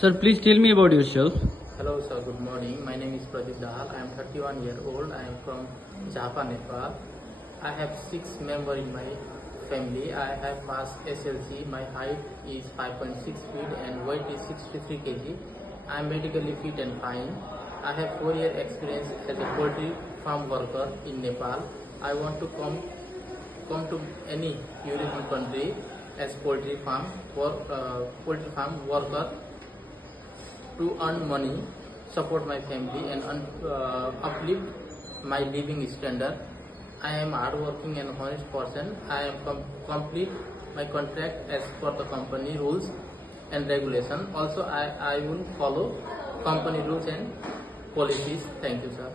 Sir, please tell me about yourself. Hello sir, good morning. My name is Pradip Dahal. I am 31 years old. I am from Java, Nepal. I have 6 members in my family. I have passed SLC. My height is 5.6 feet and weight is 63 kg. I am medically fit and fine. I have 4 years experience as a poultry farm worker in Nepal. I want to come to any European country as poultry farm worker to earn money, support my family and uplift my living standard. I am hardworking and honest person. I am complete my contract as per the company rules and regulation. Also, I will follow company rules and policies. Thank you, sir.